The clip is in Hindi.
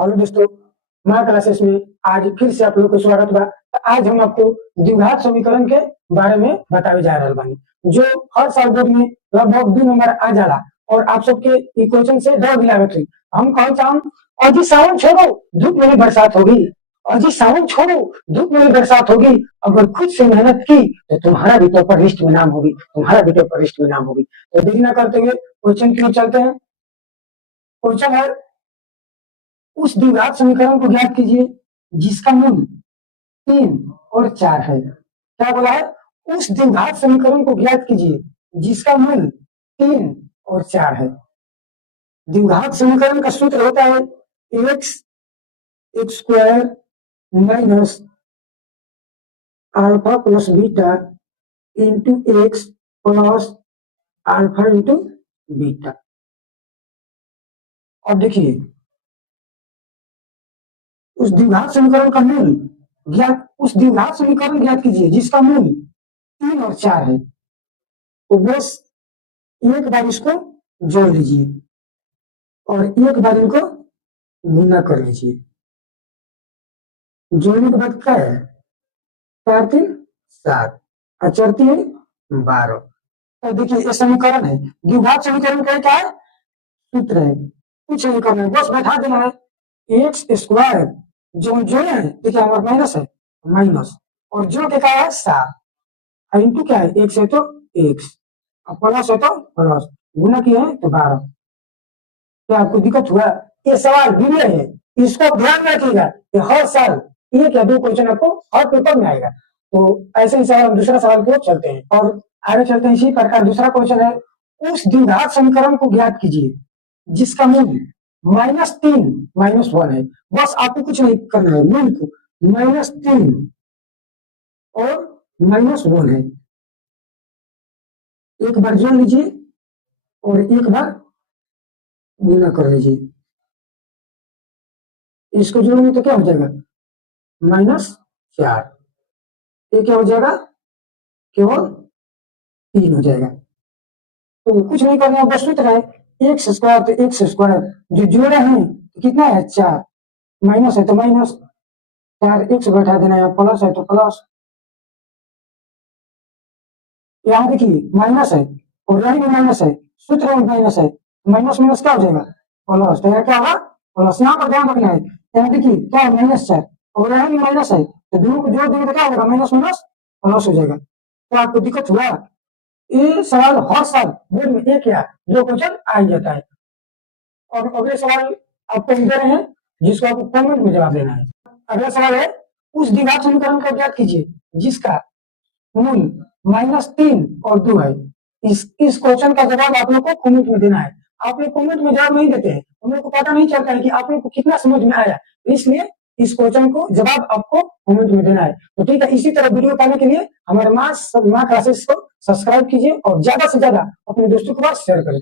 हेलो दोस्तों, माँ क्लासेस में आज फिर से आप लोग को स्वागत बा। तो आज हम आपको द्विघात समीकरण के बारे में बतावे जा रहल बानी, जो हर साल बोर्ड में लगभग 2 नंबर आ जाला और आप सबके ई क्वेश्चन से डर भी लागत हुई। हम कहल चाहम, अजी सावन छोड़ो धूप में भी बरसात होगी, अजी सावन छोड़ो धूप में भी बरसात होगी, अगर खुद से मेहनत की तो तुम्हारा भी टॉपर लिस्ट में नाम होगी, तुम्हारा भी टॉपर लिस्ट में नाम होगी। तो देरी न करते हुए क्वेश्चन की ओर चलते हैं। क्वेश्चन है, उस द्विघात समीकरण को ज्ञात कीजिए जिसका मूल 3 और 4 है। क्या बोला है? उस द्विघात समीकरण को ज्ञात कीजिए जिसका मूल 3 और 4 है। द्विघात समीकरण का सूत्र होता है x square minus alpha plus beta into x plus alpha into beta. अब देखिए, उस द्विघात समीकरण का मूल ज्ञात, उस द्विघात समीकरण ज्ञात कीजिए जिसका मूल 3 और 4 है। तो बस एक बार इसको जोड़ लीजिए और एक बार इनको गुना कर लीजिए। जोड़ने के बाद क्या है? 4 3 7 और 4 3 12। तो देखिए, ये समीकरण है। द्विघात समीकरण का क्या है? सूत्र है, कुछ नहीं करना है, बस बैठा देना है। एक्स स्क्वायर जो जोड़े हैं, देखिए हमारा माइनस है, माइनस और जो के क्या है 7 और इंटू क्या है, एक्स है तो एक्स और प्लस है तो प्लस, गुना किया है तो 12। क्या आपको दिक्कत हुआ? ये सवाल वीडियो है, इसको ध्यान रखिएगा। ये हर साल एक या 2 क्वेश्चन आपको हर पेपर में आएगा। तो ऐसे ही सवाल हम दूसरा सवाल को चलते हैं और आगे चलते हैं। इसी प्रकार दूसरा क्वेश्चन है, उस द्विघात समीकरण को ज्ञात कीजिए जिसका मूल -3 -1 है। बस आपको कुछ नहीं करना है, मूल को -3 और -1 है। एक बार जोड़ लीजिए और एक बार गुना कर लीजिए। इसको जोड़ेंगे तो क्या हो जाएगा? -4। ये क्या हो जाएगा? केवल 3 हो जाएगा। तो कुछ नहीं करना है, बस सूत्र है एक्स स्क्वायर तो एक्स स्क्वायर, जो जोड़े हैं तो कितना है 4, माइनस है तो माइनस 4, एक्स बैठा देना है, प्लस है तो प्लस। यहाँ देखिए माइनस है और यही भी माइनस है, सूत्र में माइनस है, माइनस माइनस क्या हो जाएगा? प्लस। तो यहाँ क्या होगा? प्लस। यहाँ पर ध्यान रखना है, यहाँ देखिए क्या है, -4 और यहाँ भी माइनस है, तो दोनों को जोड़ देंगे तो क्या होगा? माइनस माइनस प्लस हो जाएगा। तो आपको दिक्कत हुआ? ये सवाल हर साल बोर्ड में 1 या 2 क्वेश्चन आ ही जाता है। और अगले सवाल आपको दे रहे हैं जिसको आपको कमेंट में जवाब देना है। अगला सवाल है, उस द्विघात समीकरण को ज्ञात कीजिए जिसका मूल -3 और 2 है। इस क्वेश्चन का जवाब आप लोग को कमेंट में देना है। आप लोग कमेंट में जवाब नहीं देते हैं, हम लोग को पता नहीं चलता है कि आप लोग को कितना समझ में आया। इसलिए इस क्वेश्चन को जवाब आपको कमेंट में देना है। तो ठीक है, इसी तरह वीडियो पाने के लिए हमारे माँ क्लासेस को सब्सक्राइब कीजिए और ज्यादा से ज्यादा अपने दोस्तों के पास शेयर करें।